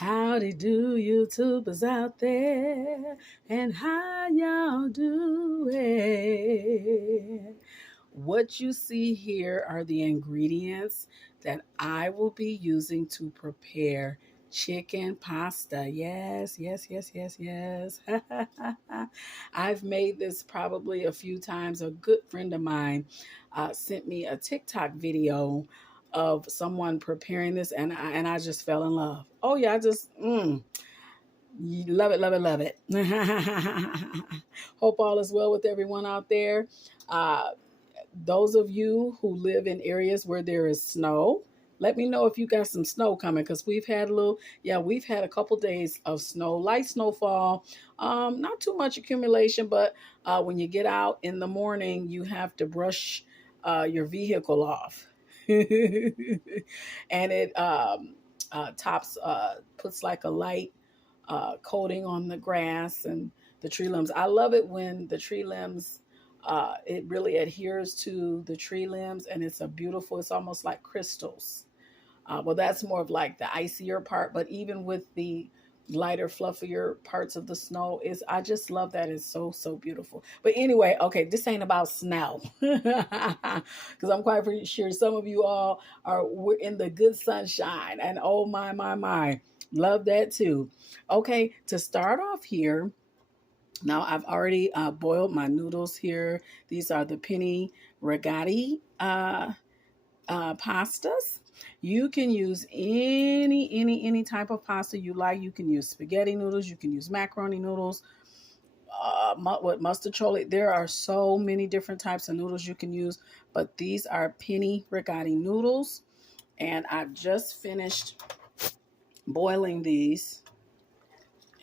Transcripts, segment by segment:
Howdy do YouTubers out there, and how y'all doing? What you see here are the ingredients that I will be using to prepare chicken pasta. Yes, yes, yes, yes, yes. I've made this probably a few times. A good friend of mine sent me a TikTok video of someone preparing this, and I just fell in love. Oh yeah, I just love it, love it, love it. Hope all is well with everyone out there. Uh, those of you who live in areas where there is snow, let me know if you got some snow coming, because we've had a couple days of snow, light snowfall, not too much accumulation, but when you get out in the morning, you have to brush your vehicle off. And it tops puts like a light coating on the grass and the tree limbs. I love it when the tree limbs, it really adheres to the tree limbs, and it's almost like crystals. Well, that's more of like the icier part, but even with the lighter, fluffier parts of the snow, I just love that. It's so, so beautiful. But anyway, okay, this ain't about snow, because I'm quite pretty sure some of you all we're in the good sunshine, and oh my, love that too. Okay, to start off here, now I've already boiled my noodles here. These are the penny rigatti pastas. You can use any type of pasta you like. You can use spaghetti noodles. You can use macaroni noodles. With mustard chole. There are so many different types of noodles you can use, but these are penny rigatti noodles, and I've just finished boiling these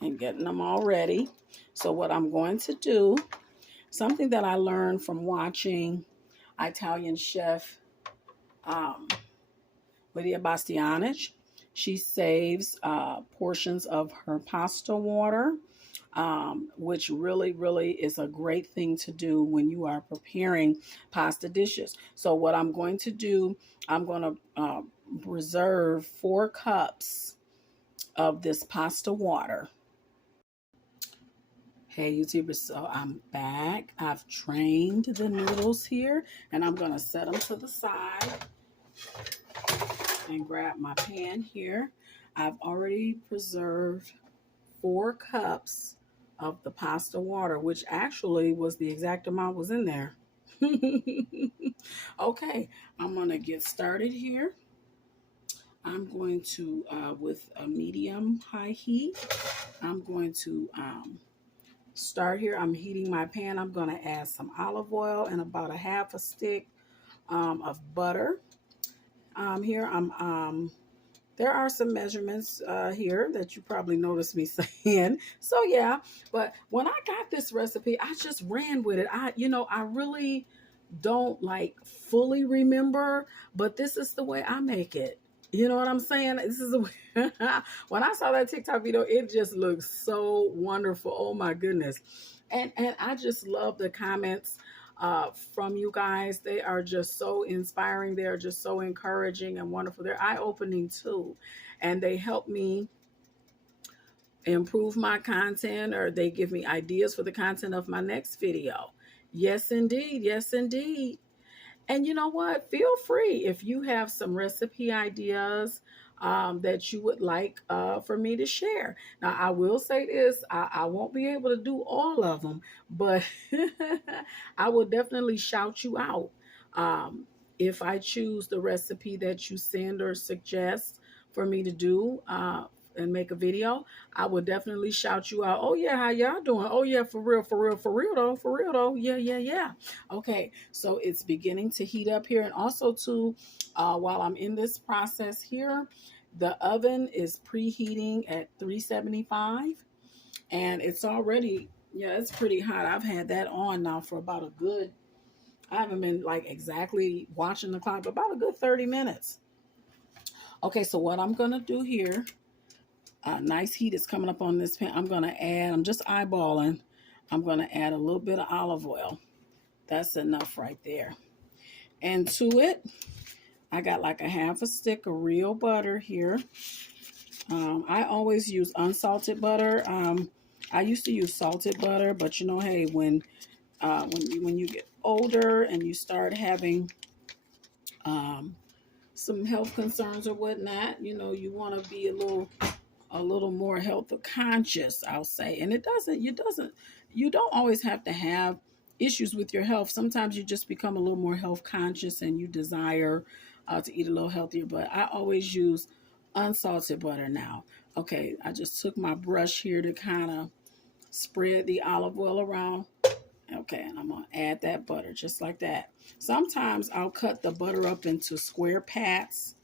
and getting them all ready. So what I'm going to do, something that I learned from watching Italian chef Lydia Bastianich. She saves portions of her pasta water, which really is a great thing to do when you are preparing pasta dishes. So what I'm going to do, I'm going to reserve 4 cups of this pasta water. Hey YouTubers, so I'm back. I've drained the noodles here, and I'm going to set them to the side and grab my pan here. I've already preserved 4 cups of the pasta water, which actually was the exact amount was in there. Okay, I'm going to get started here. I'm going to, with a medium high heat, I'm going to start here. I'm heating my pan. I'm going to add some olive oil and about a half a stick of butter. Here there are some measurements here that you probably noticed me saying. So yeah, but when I got this recipe, I just ran with it. I really don't like fully remember, but this is the way I make it. You know what I'm saying? This is the way. When I saw that TikTok video, it just looks so wonderful. Oh my goodness. And I just love the comments from you guys. They are just so inspiring. They are just so encouraging and wonderful. They're eye-opening too. And they help me improve my content, or they give me ideas for the content of my next video. Yes, indeed. Yes, indeed. And you know what? Feel free if you have some recipe ideas that you would like for me to share. Now, I will say this, I won't be able to do all of them, but I will definitely shout you out if I choose the recipe that you send or suggest for me to do and make a video. I will definitely shout you out. Oh yeah, how y'all doing? Oh yeah, for real, for real, for real though, for real though. Yeah. Okay, so it's beginning to heat up here, and also too, while I'm in this process here, the oven is preheating at 375, and it's already, yeah, it's pretty hot. I've had that on now for about a good, I haven't been like exactly watching the clock, but about a good 30 minutes. Okay, so what I'm gonna do here, nice heat is coming up on this pan. I'm just eyeballing. I'm gonna add a little bit of olive oil. That's enough right there. And to it, I got like a half a stick of real butter here. I always use unsalted butter. I used to use salted butter, but you know, hey, when you get older and you start having um, some health concerns or whatnot, you know, you want to be a little more health conscious, I'll say. And you don't always have to have issues with your health. Sometimes you just become a little more health conscious and you desire to eat a little healthier. But I always use unsalted butter now. Okay, I just took my brush here to kind of spread the olive oil around. Okay, and I'm gonna add that butter just like that. Sometimes I'll cut the butter up into square pats,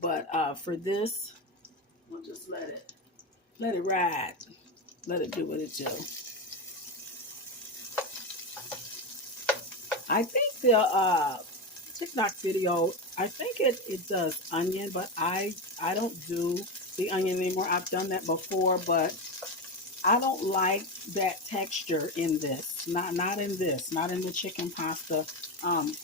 but for this, we'll just let it ride. Let it do what it do. I think the TikTok video, I think it does onion, but I don't do the onion anymore. I've done that before, but I don't like that texture in this. Not in this. Not in the chicken pasta. Um,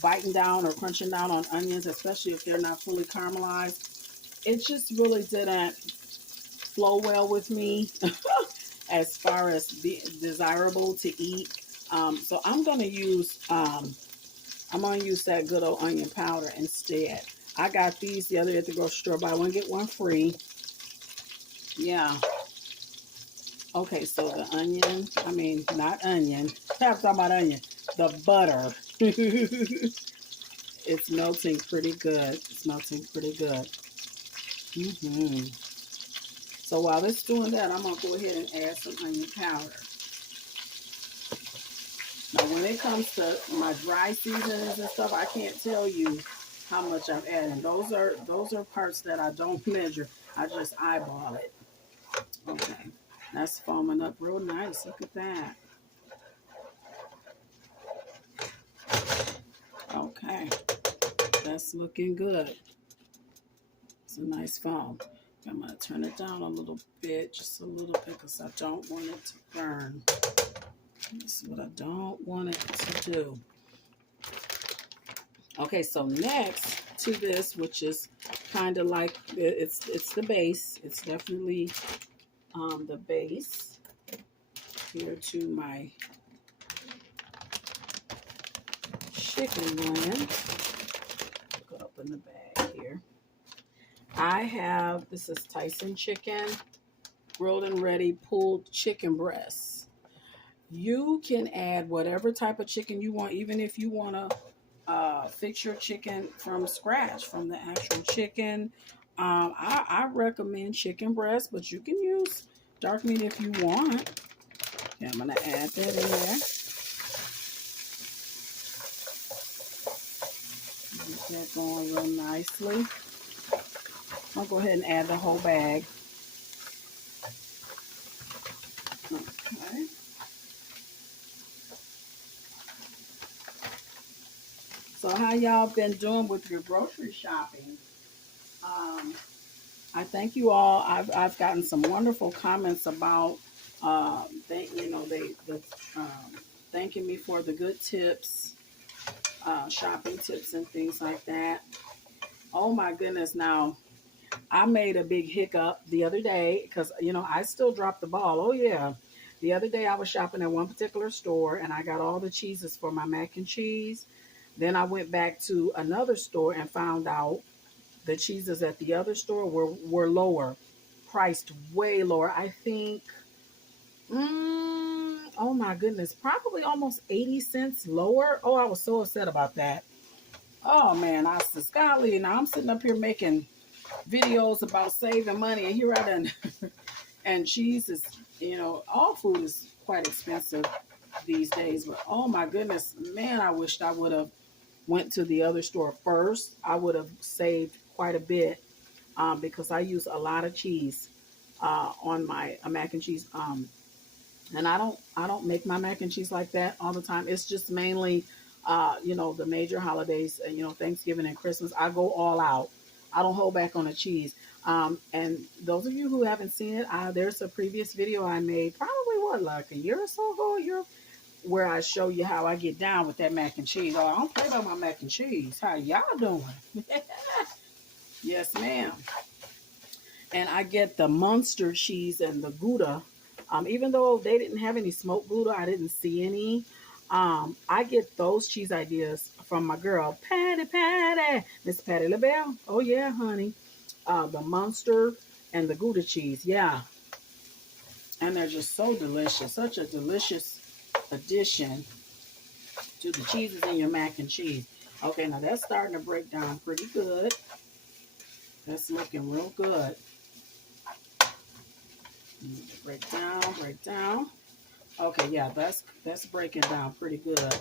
Biting down or crunching down on onions, especially if they're not fully caramelized. It just really didn't flow well with me as far as be desirable to eat. So I'm gonna use that good old onion powder instead. I got these the other day at the grocery store. Buy one get one free. Yeah. Okay, so the onion. I mean, not onion. I'm talking about onion. The butter. It's melting pretty good. It's melting pretty good. So while it's doing that, I'm gonna go ahead and add some onion powder. Now, when it comes to my dry seasonings and stuff, I can't tell you how much I'm adding. Those are parts that I don't measure. I just eyeball it. Okay, that's foaming up real nice. Look at that. Okay, that's looking good. It's a nice foam. I'm gonna turn it down a little bit, just a little bit, because I don't want it to burn. This is what I don't want it to do. Okay, so next to this, which is kind of like it's the base. It's definitely the base here to my chicken blend. Go up in the bag here. I have, this is Tyson chicken, grilled and ready pulled chicken breasts. You can add whatever type of chicken you want, even if you want to fix your chicken from scratch, from the actual chicken. I recommend chicken breast, but you can use dark meat if you want. Okay, I'm going to add that in there. Get that going real nicely. I'll go ahead and add the whole bag. Okay. So how y'all been doing with your grocery shopping? I thank you all. I've gotten some wonderful comments about thanking me for the good tips, shopping tips and things like that. Oh my goodness! Now I made a big hiccup the other day because I still dropped the ball. Oh yeah, the other day I was shopping at one particular store and I got all the cheeses for my mac and cheese. Then I went back to another store and found out the cheeses at the other store were lower, priced way lower. I think, oh my goodness, probably almost 80 cents lower. Oh, I was so upset about that. Oh man, I said, golly, now I'm sitting up here making videos about saving money, and here I done. And cheese is, all food is quite expensive these days. But oh my goodness, man, I wished I would have went to the other store first. I would have saved quite a bit because I use a lot of cheese on my mac and cheese. And I don't make my mac and cheese like that all the time. It's just mainly, the major holidays, Thanksgiving and Christmas. I go all out. I don't hold back on the cheese. And those of you who haven't seen it, there's a previous video I made, probably like a year or so ago, where I show you how I get down with that mac and cheese. Oh, I don't play about my mac and cheese. How y'all doing? Yes, ma'am. And I get the Munster cheese and the Gouda. Even though they didn't have any smoked Gouda, I didn't see any. I get those cheese ideas from my girl, Patty, Miss Patty LaBelle. Oh, yeah, honey. The Munster and the Gouda cheese. Yeah. And they're just so delicious. Such a delicious addition to the cheeses in your mac and cheese. Okay, now that's starting to break down pretty good. That's looking real good. Break down, break down. Okay, yeah, that's breaking down pretty good.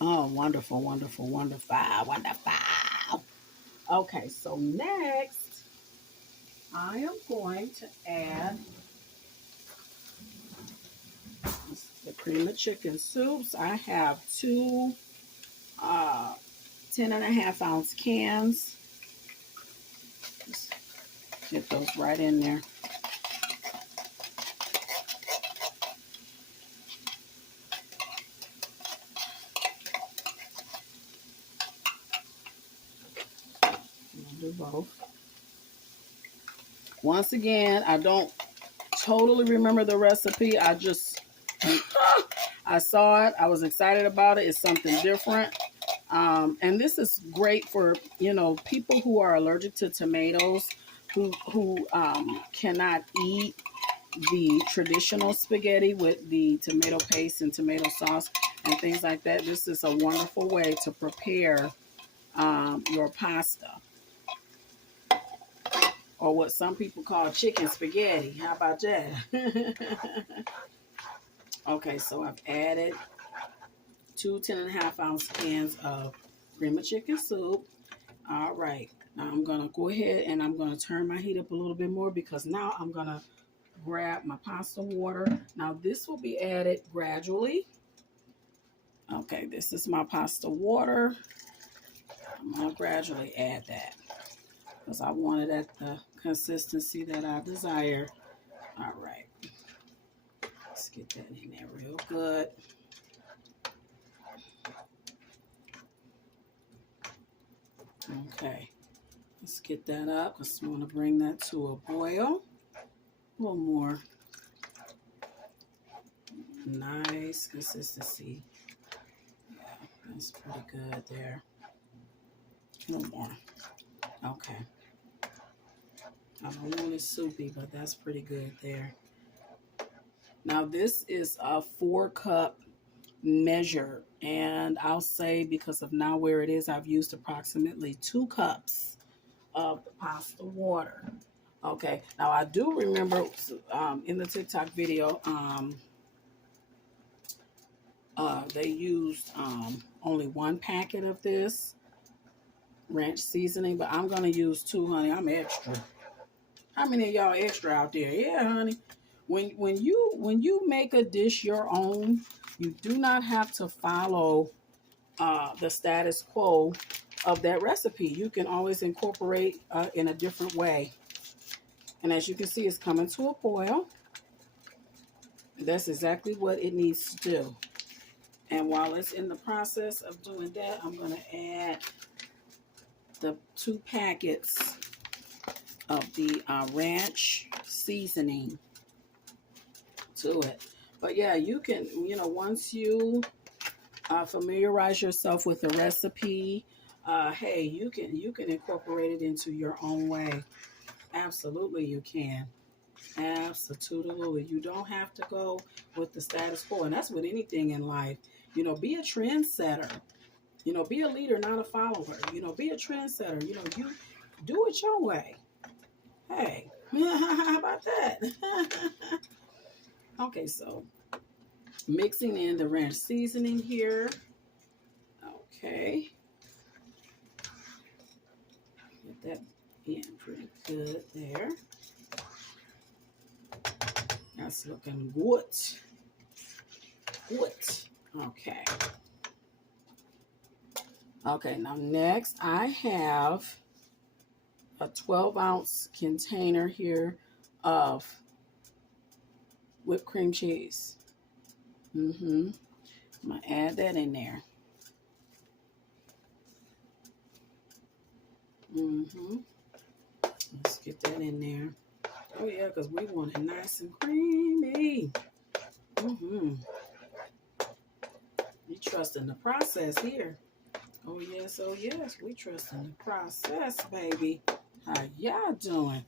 Oh, wonderful, wonderful, wonderful, wonderful. Okay, so next, I am going to add the cream of chicken soups. I have two 10.5-ounce cans. Just get those right in there. I'll do both. Once again, I don't totally remember the recipe. I saw it. I was excited about it. It's something different. And this is great for, people who are allergic to tomatoes, who cannot eat the traditional spaghetti with the tomato paste and tomato sauce and things like that. This is a wonderful way to prepare your pasta, or what some people call chicken spaghetti. How about that? Okay, so I've added two 10.5-ounce cans of cream of chicken soup. All right, now I'm gonna go ahead and I'm gonna turn my heat up a little bit more, because now I'm gonna grab my pasta water. Now this will be added gradually. Okay, this is my pasta water. I'm gonna gradually add that because I want it at the consistency that I desire. All right, let's get that in there real good. Okay, let's get that up. Just want to bring that to a boil. A little more. Nice consistency. Yeah, that's pretty good there. A little more. Okay. I don't want it soupy, but that's pretty good there. Now this is a 4-cup measure, and I'll say, because of now where it is, I've used approximately 2 cups of the pasta water. Okay, now I do remember in the TikTok video, they used only 1 packet of this ranch seasoning, but I'm gonna use 2, honey. I'm extra. How many of y'all extra out there? Yeah, honey. When you make a dish your own, you do not have to follow the status quo of that recipe. You can always incorporate in a different way. And as you can see, it's coming to a boil. That's exactly what it needs to do. And while it's in the process of doing that, I'm going to add the 2 packets of the ranch seasoning to it. But yeah, you can, once you familiarize yourself with the recipe, hey, you can incorporate it into your own way. Absolutely, you can. Absolutely. You don't have to go with the status quo. And that's with anything in life. Be a trendsetter. Be a leader, not a follower. Be a trendsetter. You do it your way. Hey, how about that? Okay, so mixing in the ranch seasoning here. Okay. Get that in pretty good there. That's looking good. Good. Okay. Okay, now next I have a 12-ounce container here of whipped cream cheese. I'm going to add that in there. Get that in there. Oh yeah, because we want it nice and creamy. You trust in the process here. Oh yes, we trust in the process, baby. How y'all doing?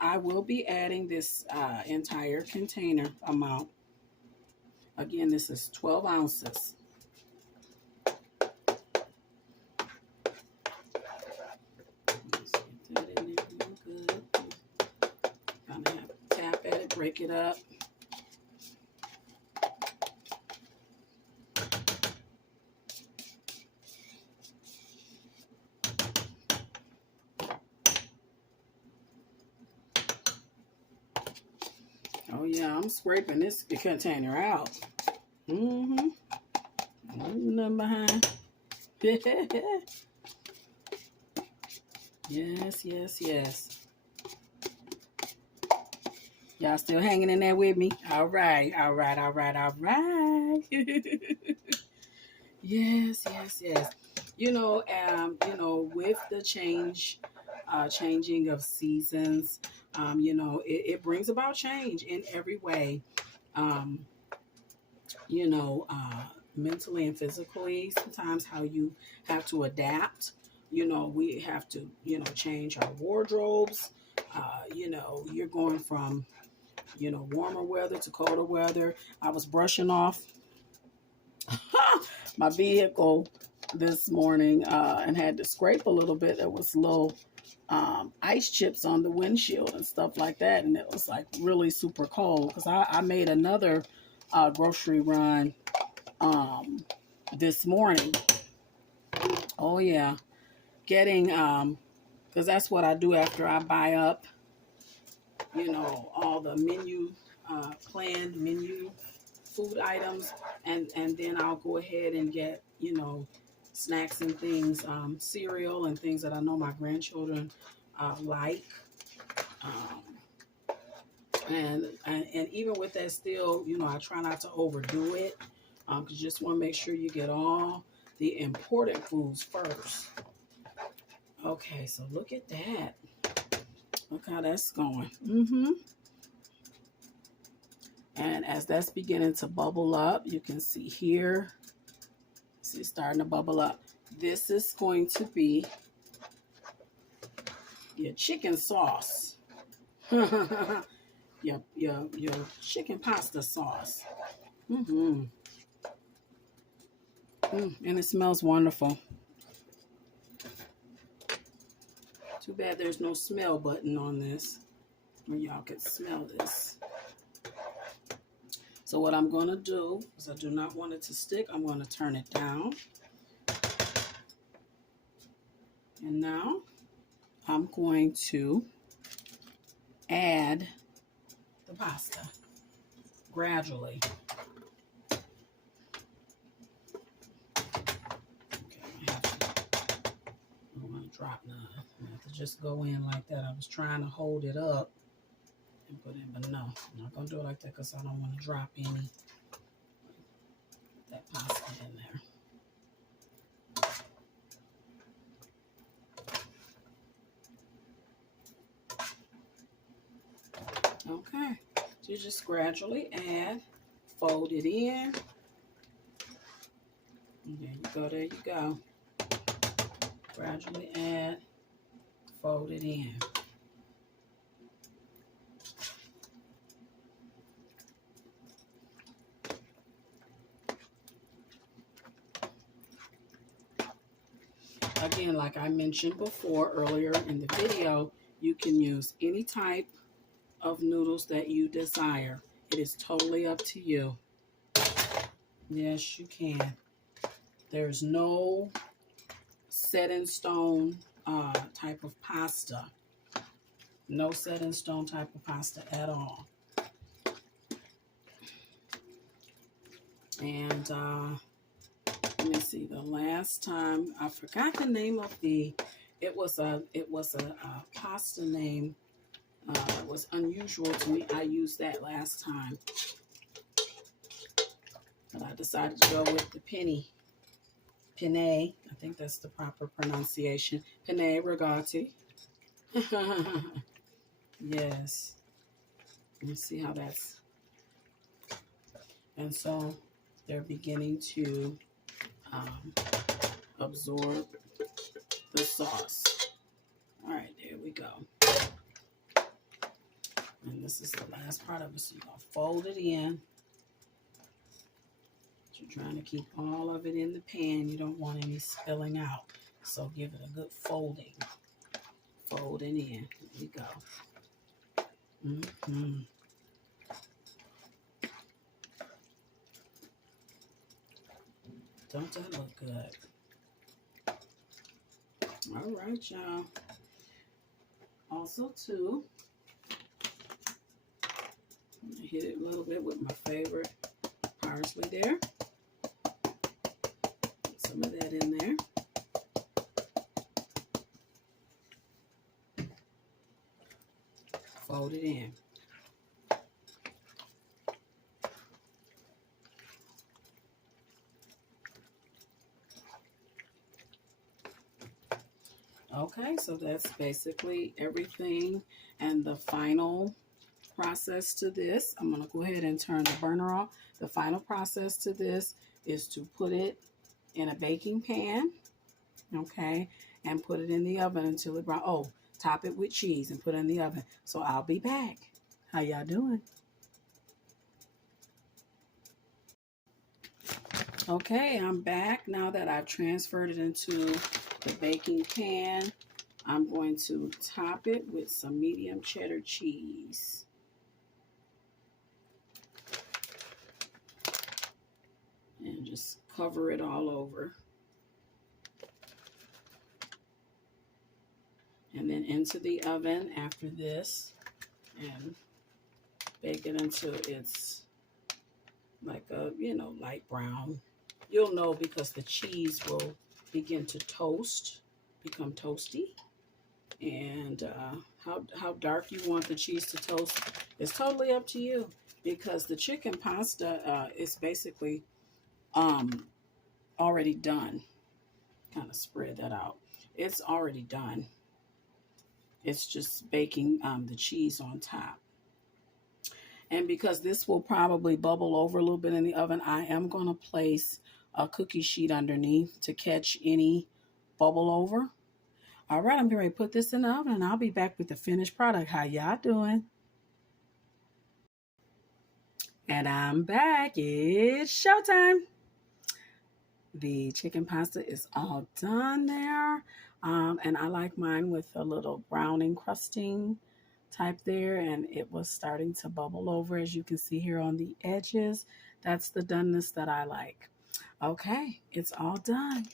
I will be adding this entire container amount. Again, this is 12 ounces. Let's get that in there real good. Kind of have to tap at it, break it up. Oh yeah, I'm scraping this container out. Nothing behind. Yes. Y'all still hanging in there with me? All right. Yes. With the changing of seasons, it brings about change in every way. Um, mentally and physically, sometimes how you have to adapt. We have to, change our wardrobes. You're going from, warmer weather to colder weather. I was brushing off my vehicle this morning and had to scrape a little bit. There was little ice chips on the windshield and stuff like that. And it was like really super cold because I made another grocery run this morning. Oh yeah, getting because that's what I do after I buy up all the planned menu food items, and then I'll go ahead and get snacks and things, cereal and things that I know my grandchildren like, and even with that, still I try not to overdo it, because you just want to make sure you get all the important foods first. Okay, so look at that. Look how that's going. And as that's beginning to bubble up, you can see here, see starting to bubble up. This is going to be your chicken sauce. your chicken pasta sauce. And it smells wonderful. Too bad there's no smell button on this where y'all can smell this. So what I'm going to do, because I do not want it to stick, I'm going to turn it down. And now I'm going to add the pasta gradually. Okay, I don't want to drop none. I have to just go in like that. I was trying to hold it up and put in, but no, I'm not going to do it like that because I don't want to drop any that pasta in there. Okay, so you just gradually add, fold it in. And there you go. Gradually add, fold it in. Again, like I mentioned before earlier in the video, you can use any type of noodles that you desire. It is totally up to you. Yes, you can. There's no set in stone type of pasta. No set in stone type of pasta at all. And let me see. The last time I forgot the name of it was a pasta name that was unusual to me. I used that last time, but I decided to go with the penne. I think that's the proper pronunciation. Penne rigati. Yes. Let's see how that's. And so they're beginning to um, absorb the sauce. All right, there we go. And this is the last part of it. So you're going to fold it in. You're trying to keep all of it in the pan. You don't want any spilling out. So give it a good folding. Folding in. Here we go. Don't that look good? All right, y'all. Also, too, I'm gonna hit it a little bit with my favorite parsley there. Put some of that in there. Fold it in. Okay, so that's basically everything. And the final process to this, I'm going to go ahead and turn the burner off. The final process to this is to put it in a baking pan, okay, and put it in the oven until it brown. Oh, top it with cheese and put it in the oven. So I'll be back. How y'all doing? Okay, I'm back. Now that I've transferred it into the baking pan, I'm going to top it with some medium cheddar cheese. And just cover it all over. And then into the oven after this and bake it until it's like a, light brown. You'll know because the cheese will begin to toast, become toasty. And how dark you want the cheese to toast is totally up to you, because the chicken pasta is basically already done. Kind of spread that out. It's already done. It's just baking the cheese on top. And because this will probably bubble over a little bit in the oven, I am going to place a cookie sheet underneath to catch any bubble over. All right, I'm going to put this in the oven and I'll be back with the finished product. How y'all doing? And I'm back. It's showtime. The chicken pasta is all done there. And I like mine with a little brown encrusting type there. And it was starting to bubble over, as you can see here on the edges. That's the doneness that I like. Okay, it's all done.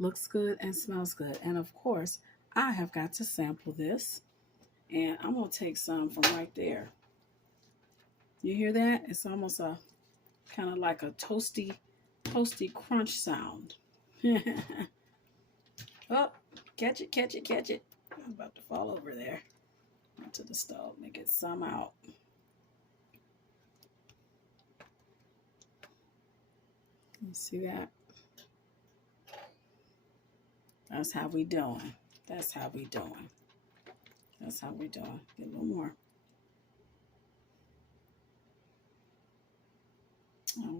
Looks good and smells good. And of course, I have got to sample this. And I'm going to take some from right there. You hear that? It's almost a kind of like a toasty crunch sound. Oh, catch it, catch it, catch it. I'm about to fall over there onto the stove. Let me get some out. You see that? That's how we doing. That's how we doing. That's how we doing. Get a little more.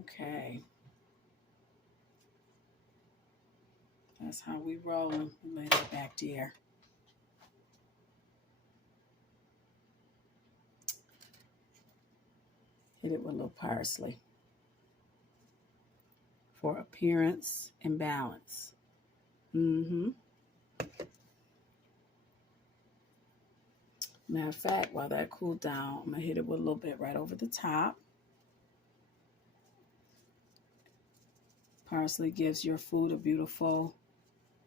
Okay. That's how we rolling. Lay that back there. Hit it with a little parsley for appearance and balance. Matter of fact, while that cooled down, I'm going to hit it with a little bit right over the top. Parsley gives your food a beautiful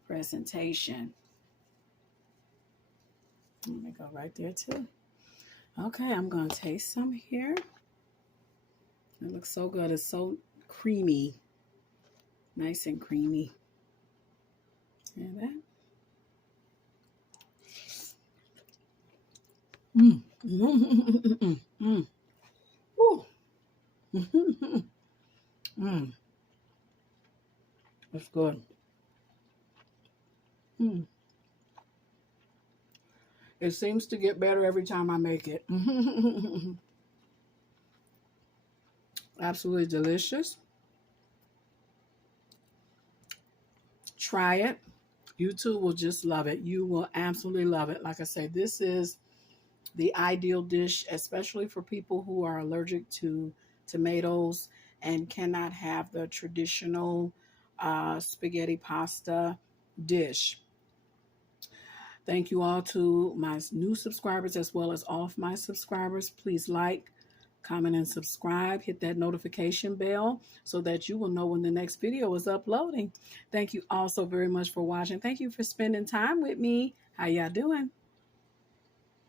presentation. Let me go right there too. Okay, I'm going to taste some here. It looks so good. It's so creamy. Nice and creamy. Hear that? That's good. It seems to get better every time I make it. Absolutely delicious. Try it. You too will just love it. You will absolutely love it. Like I say, this is the ideal dish, especially for people who are allergic to tomatoes and cannot have the traditional spaghetti pasta dish. Thank you all to my new subscribers as well as all of my subscribers. Please like, comment, and subscribe. Hit that notification bell so that you will know when the next video is uploading. Thank you all so very much for watching. Thank you for spending time with me. How y'all doing?